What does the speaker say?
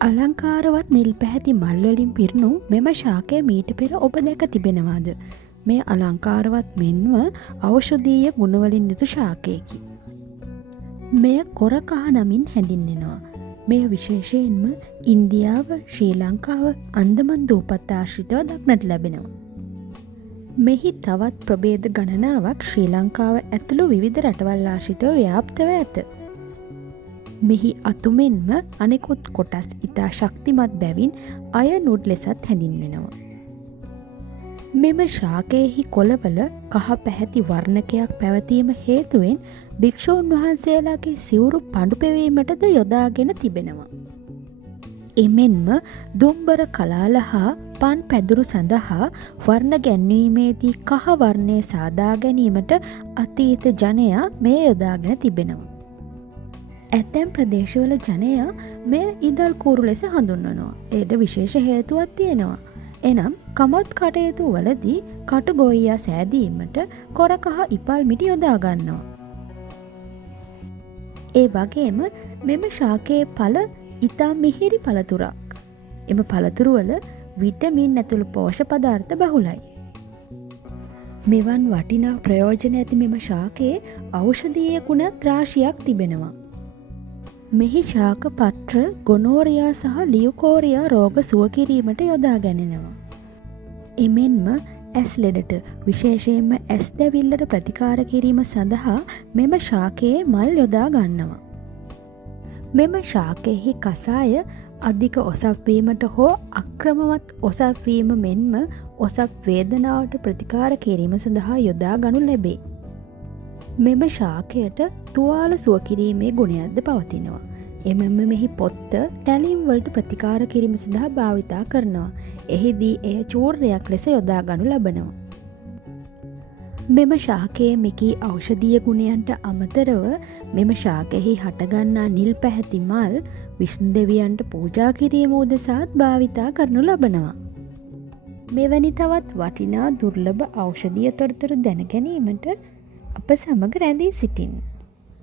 අලංකාරවත් නිල් පැහැති මල්වලින් පිරුණු මෙම ශාකය මීට පෙර ඔබ දැක තිබෙනවාද? මේ අලංකාරවත් මෙන්ව ඖෂධීය ගුණවලින් යුතු ශාකයකි. මෙය කොරකහ නමින් හැඳින්වෙනවා. මෙය විශේෂයෙන්ම ඉන්දියාව, ශ්‍රී ලංකාව, අන්දමන් දූපත් ආශ්‍රිතව දක්නට ලැබෙනවා. මෙහි තවත් ප්‍රභේද ගණනාවක් ශ්‍රී ලංකාව ඇතුළු විවිධ රටවල් ආශ්‍රිතව ව්‍යාප්තව ඇත. මෙහි අතුමෙන්ම අනෙකුත් කොටස් ඉතා ශක්තිමත් බැවින් අයනුඩ් ලෙසත් හැඳින්වෙනවා. මෙම ශාකයෙහි කොළවල කහ පැහැති වර්ණකයක් පැවතීම හේතුවෙන් භික්ෂූන් වහන්සේලාගේ සිවුරු පඳු පෙවීමටද යොදාගෙන තිබෙනවා. එමෙන්ම දුම්බර කලාල හා පන් පැදුරු සඳහා වර්ණ ගැන්වීමේදී කහ වර්ණය සාදා ගැනීමට අතීත ජනයා මේ යොදාගෙන තිබෙනවා. ඇතැම් ප්‍රදේශවල ජනයා මෙය ඉදල් කූරු ලෙස හඳුන්වනවා. එයට විශේෂ හේතුවක් තියෙනවා. එනම් කමොත් කටයුතු වලදී කටු බොයියා සෑදීමට කොරකහ ඉපල් මිටි යොදා ගන්නවා. ඒ වගේම මෙම ශාකයේ ඵල ඉතා මිහිරි පළතුරක්. එම පළතුරුවල විටමින් ඇතුළු පෝෂක පදාර්ථ බහුලයි. මෙවන් වටිනා ප්‍රයෝජන ඇති මෙම ශාකයේ ඖෂධීය ගුණ රාශියක් තිබෙනවා. මෙහි ශාක පත්‍ර ගොනෝරියා සහ ලියුකෝරියා රෝග සුව කිරීමට යොදා ගැනෙනවා. එමෙන්ම ඇස් ලෙඩට විශේෂයෙන්ම ඇස් දැවිල්ලට ප්‍රතිකාර කිරීම සඳහා මෙම ශාකයේ මල් යොදා ගන්නවා. මෙම ශාකයෙහි කසාය අධික ඔසව්වීමට හෝ අක්‍රමවත් ඔසව්වීම මෙන්ම ඔසව් වේදනාවට ප්‍රතිකාර කිරීම සඳහා යොදා ගනු ලැබේ. මෙම ශාකයට තුවාල සුව කිරීමේ ගුණයක්ද පවතිනවා. එමෙන්ම මෙහි පොත්ත තැලීම් වලට ප්‍රතිකාර කිරීම සඳහා භාවිතා කරනවා. එහිදී එය චූර්ණයක් ලෙස යොදා ගනු ලබනවා. මෙම ශාකයේ මෙකී ඖෂධීය ගුණයන්ට අමතරව මෙම ශාකයෙහි හටගන්නා නිල් පැහැති මල් විෂ්ණු දෙවියන්ට පූජා කිරීම උදෙසාත් භාවිතා කරනු ලබනවා. මෙවැනි තවත් වටිනා දුර්ලභ ඖෂධීය තොරතුරු දැන ගැනීමට අප සමග රැඳී සිටින්න.